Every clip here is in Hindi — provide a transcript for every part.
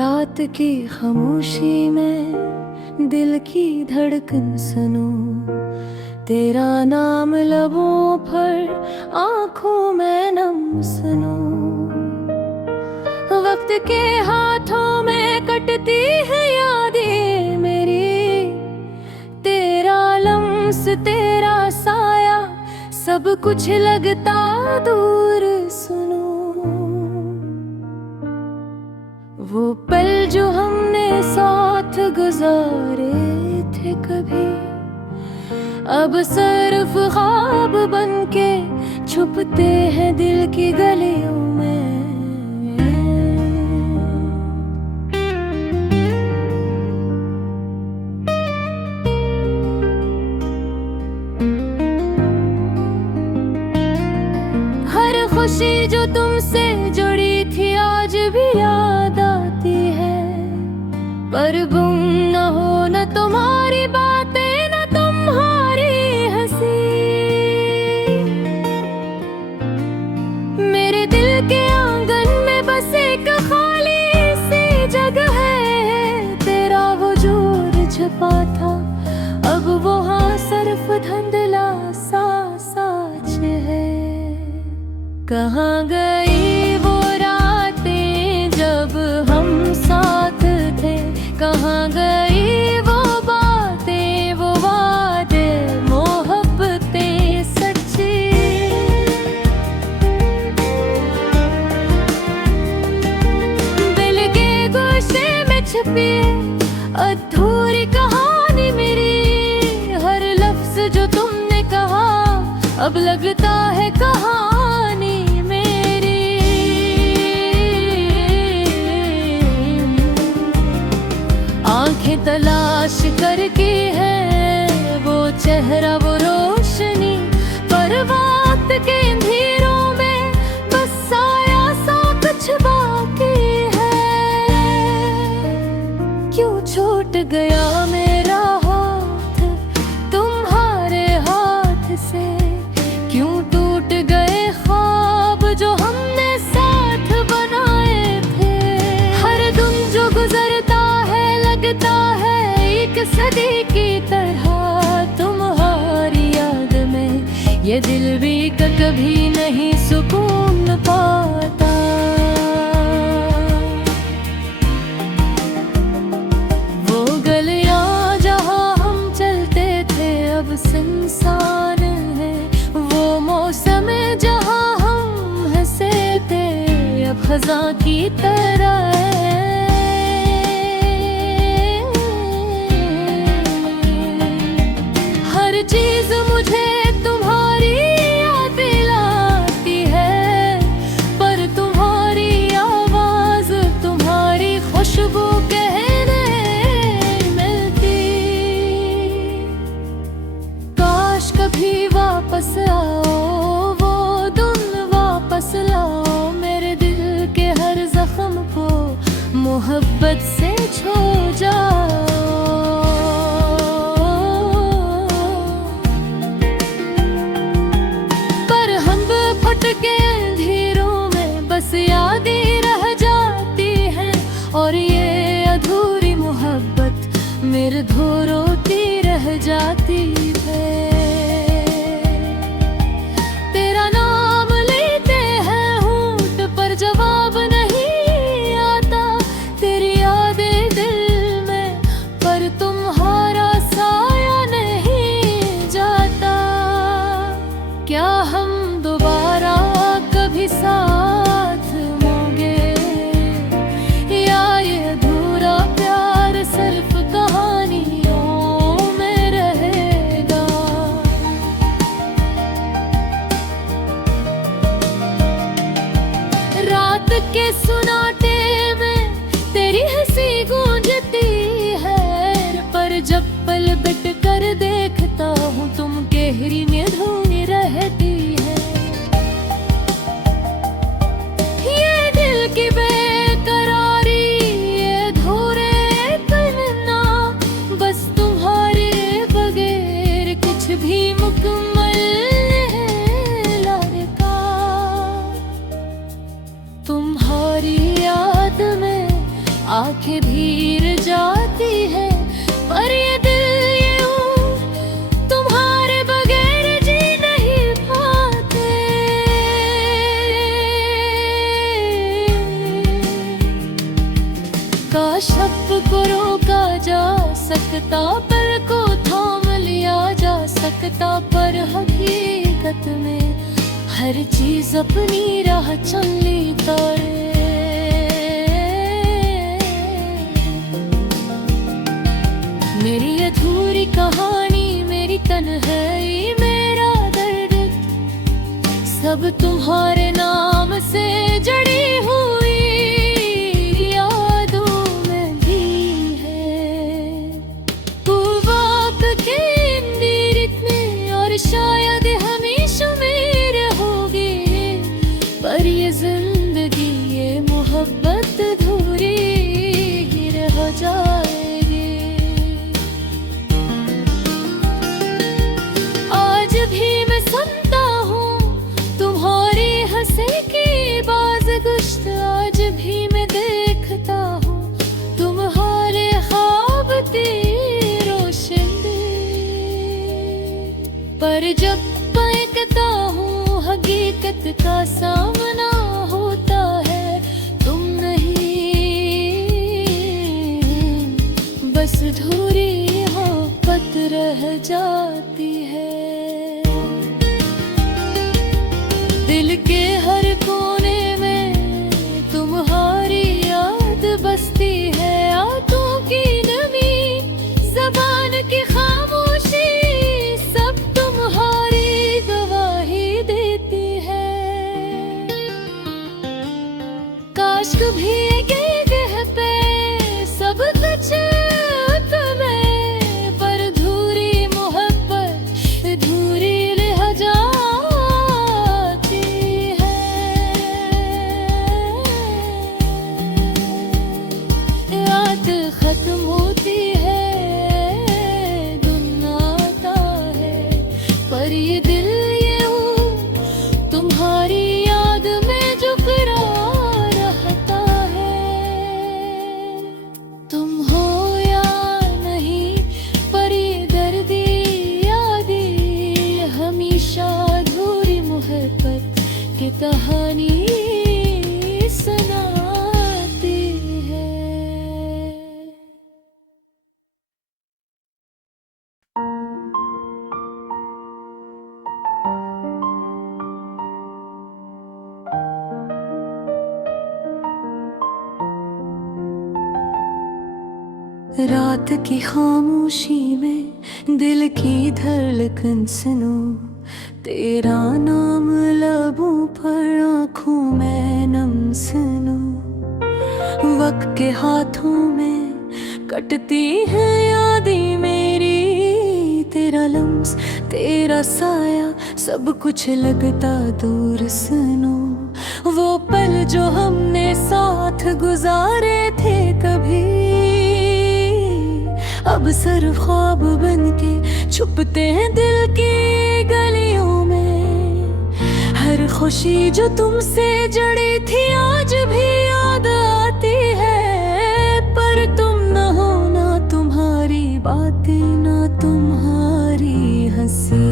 रात की खामोशी में दिल की धड़कन सुनो, तेरा नाम लबों पर आँखों में नम सुनो। वक्त के हाथों में कटती है यादें मेरी, तेरा लम्स तेरा साया सब कुछ लगता दूर सुनो। वो पल जो हमने साथ गुजारे थे कभी, अब सिर्फ ख्वाब बनके छुपते हैं दिल की गलियों में। हर खुशी जो तुमसे जुड़ी थी आज भी याद आती है, पर गुम न हो न तुम्हारी बातें न तुम्हारी हंसी। मेरे दिल के आंगन में बस एक खाली सी जगह है, तेरा वजूद छुपा था अब वहाँ सिर्फ धुंधला सा साच है। कहाँ गई वो रातें जब हम साथ थे, कहाँ गई वो बातें वो वादे मोहब्बतें सच्ची। दिल के गोशे में छुपी अधूरी कहानी मेरी, हर लफ्ज जो तुमने कहा अब लगता है कहानी मेरी। आंखें तलाश करके है वो चेहरा वो रोशनी, पर वक्त के अंधेरों में बस साया सा कुछ बाकी है। क्यों छूट गया मेरा हाथ तुम्हारे हाथ से, क्यों टूट गए ख्वाब जो हमने साथ बनाए थे। हर दिन जो गुजरता है लगता है एक सदी की तरह, तुम्हारी याद में ये दिल भी कभी नहीं सुकून पाता। वो गलियां जहां हम चलते थे अब सुनसान है, वो मौसम जहां हम हंसे थे अब खज़ां की तरह है। हर चीज मुझे तुम्हारी याद दिलाती है, पर तुम्हारी आवाज तुम्हारी खुशबू कहने मिलती। काश कभी वापस आओ वो दिन वापस लाओ, मेरे दिल के हर जख्म को मोहब्बत से छू जाओ। पर हम फट के अंधेरों में बस यादें रह जाती हैं, और ये अधूरी मोहब्बत मेरे धो रोती रह जाती है। तेरा नाम लेते हैं होंठ पर जवाब नहीं आता, तेरी यादें दिल में पर तुम्हारा साया नहीं जाता। क्या हम दोबारा कभी साथ होंगे, या ये अधूरा प्यार सिर्फ कहानियों में रहेगा। रात के सुनाटे में तेरी हंसी गूंजती है, पर जब पल बिट कर देखता हूँ तुम गहरी में धुनी रहती है। ये दिल की बेकरारी ये अधूरे तमन्ना, बस तुम्हारे बगैर कुछ भी मुकम्मल नहीं लगता। तुम्हारी याद में आके क्या पल को थाम लिया जा सकता, पर हकीकत में हर चीज अपनी राह चल ली तारे। मेरी अधूरी कहानी, मेरी तन्हाई, मेरा दर्द, सब तुम्हारे नाम से जड़ी हुई यादों में भी है। पूर्वाक के नीरत में और शायद हमेशा में रहोगे, पर ये जिंदगी, ये मोहब्बत अधूरी ही रह जाएगी। आज भी मैं सुनता हूँ तुम्हारी हंसी की बाज़गुश्त, आज भी मैं देखता हूँ तुम्हारे ख्वाब की रोशनी, पर जब देखता हूँ हकीकत का सामना होता है, तुम नहीं, बस अधूरी मोहब्बत रह जाती है। दिल के हर कोने में तुम्हारी याद बसती है, आंखों की नमी, ज़बान की खामोशी, सब तुम्हारी गवाही देती है। काश कभी ये कह पे सब कुछ तुम्हें, पर अधूरी मोहब्बत अधूरी रह जाती है। रात खत्म होती है, दिन आता है, पर ये दिल ये हूँ तुम्हारी याद में जो करार रहता है। तुम हो या नहीं, पर ये दर्दी यादी हमेशा अधूरी मोहब्बत की कहानी सुनाती है। रात की खामोशी में दिल की धड़कन सुनो, तेरा नाम लबों पर आँखों में नम सुनो। वक्त के हाथों में कटती है यादें मेरी, तेरा लम्स, तेरा साया, सब कुछ लगता दूर सुनो। वो पल जो हमने साथ गुजारे थे कभी, अब सिर्फ ख्वाब बनके छुपते हैं दिल की गलियों में। हर खुशी जो तुमसे जड़ी थी आज भी याद आती है, पर तुम न हो, ना तुम्हारी बातें, ना तुम्हारी हंसी।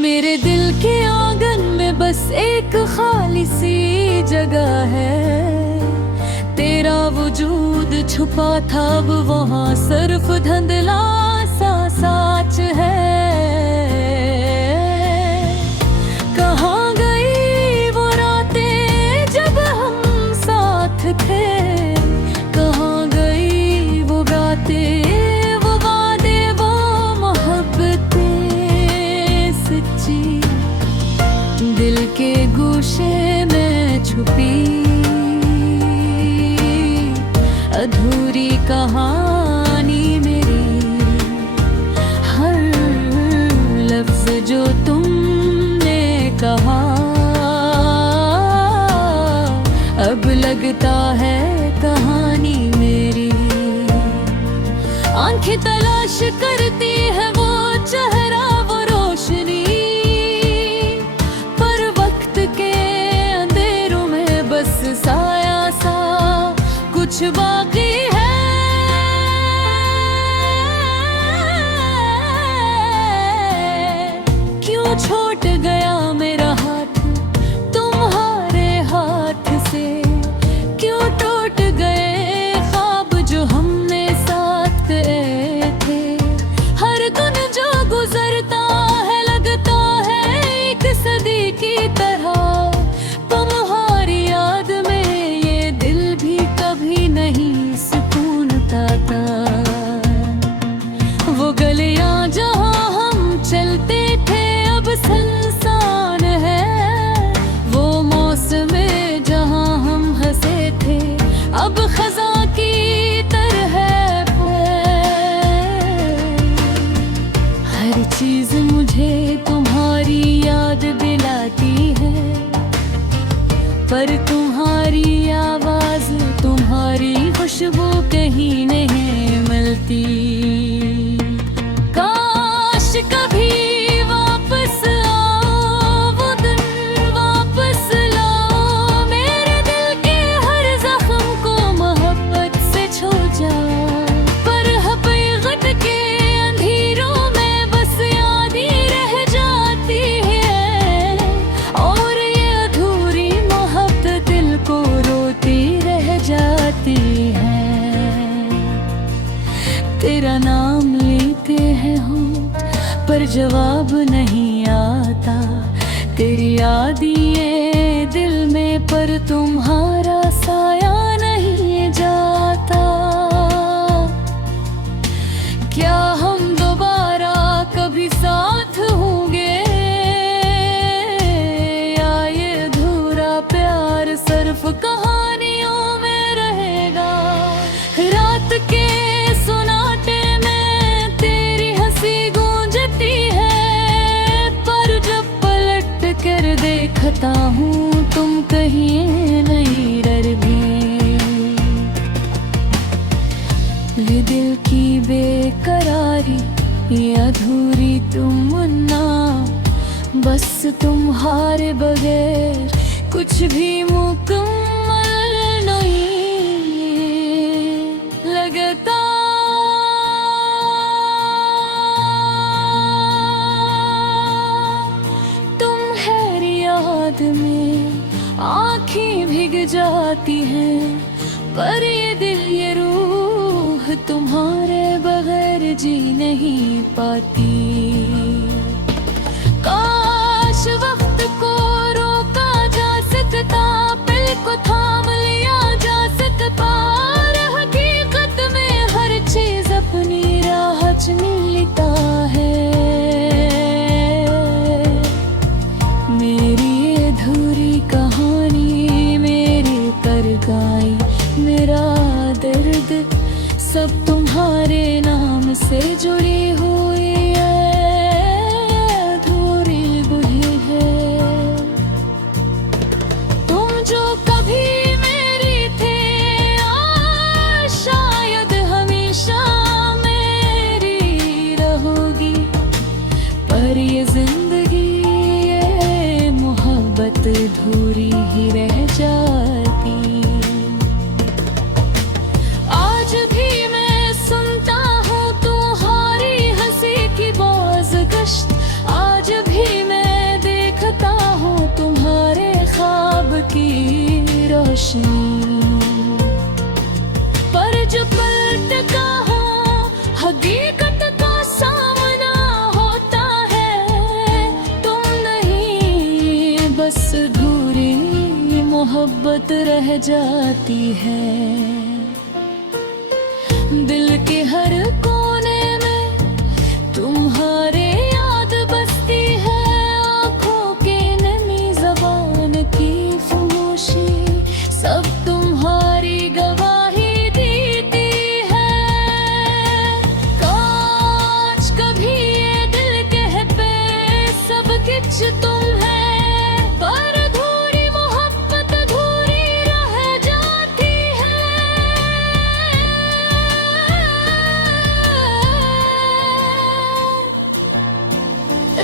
मेरे दिल के आंगन में बस एक खाली सी जगह है, तेरा वजूद छुपा था अब वहाँ सिर्फ धुंधला सा साच है। कहाँ गई वो रातें जब हम साथ थे, कहाँ गई वो बातें, वो वादे, वो मोहब्बतें सच्ची, दिल के गोशे में छुपी अधूरी कहानी मेरी। हर लफ्ज जो तुमने कहा अब लगता है कहानी मेरी। आंखें तलाश करती है वो चेहरा, वो रोशनी, पर वक्त के अंधेरों में बस साया सा कुछ बाकी है। क्यों छूट गया मेरा हाथ तुम्हारे हाथ से, क्यों टूट गए ख्वाब जो हमने साथ जाती। काश कभी वापस आओ वो दिन, वापस लाओ मेरे दिल के हर जख्म को मोहब्बत से छू जाओ। पर हकीकत के अंधेरों में बस याद ही रह जाती है, और ये अधूरी मोहब्बत दिल को रोती रह जाती है। तेरा नाम लेते हैं होंठ पर जवाब नहीं आता, तेरी याद ये दिल में पर तुम्हारा साया नहीं जाता। क्या हम दोबारा कभी साथ होंगे, या ये अधूरा प्यार सिर्फ कहानियों में रहेगा। रात के सुनाटे में तेरी हंसी गूंजती है, पर जब पलट कर देखता हूँ तुम कहीं नहीं डर भी। ये दिल की बेकरारी, ये अधूरी तमन्ना, बस तुम्हारे बगैर कुछ भी मुकम्मल नहीं लगता। तुम्हारी याद में आँखें भीग जाती हैं, पर ये दिल ये रूह तुम्हारे बगैर जी नहीं पाती। काश वक्त को रोका जा सकता, पल को थाम लिया जा सकता, और हकीकत में हर चीज अपनी राह चुनता है। मेरी ये अधूरी कहानी, मेरी तरगाई, मेरा दर्द सब तुम्हारे नाम से जुड़ी हुई है, अधूरी बुरी है। तुम जो कभी मेरी थे, आज शायद हमेशा मेरी रहोगी, पर ये जिंदगी ये मोहब्बत अधूरी ही रह जाती। आज भी मैं सुनता हूँ तुम्हारी हंसी की बाज़गश्त, आज भी मैं देखता हूँ तुम्हारे ख्वाब की रोशनी, पर जो पलटता हूँ हकीकत का सामना होता है। तुम नहीं, बस अधूरी मोहब्बत रह जाती है। दिल के हर कोने में तुम्हारे याद बसती है, आँखों की नमी, ज़बान की खामोशी, सब तुम्हारी गवाही देती है। काश कभी ये दिल कह पे सब कुछ तुम है, पर अधूरी मोहब्बत अधूरी रह जाती है।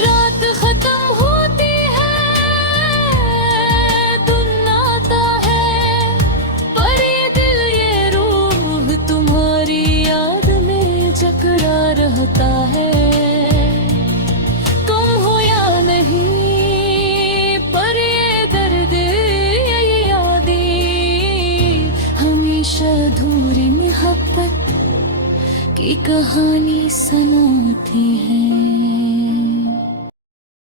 रात खत्म होती है, दिन आता है, पर ये दिल ये रूह तुम्हारी याद में जकड़ा रहता है। तुम हो या नहीं, पर ये दर्द ये यादें हमेशा अधूरी मोहब्बत की कहानी सुनाती हैं।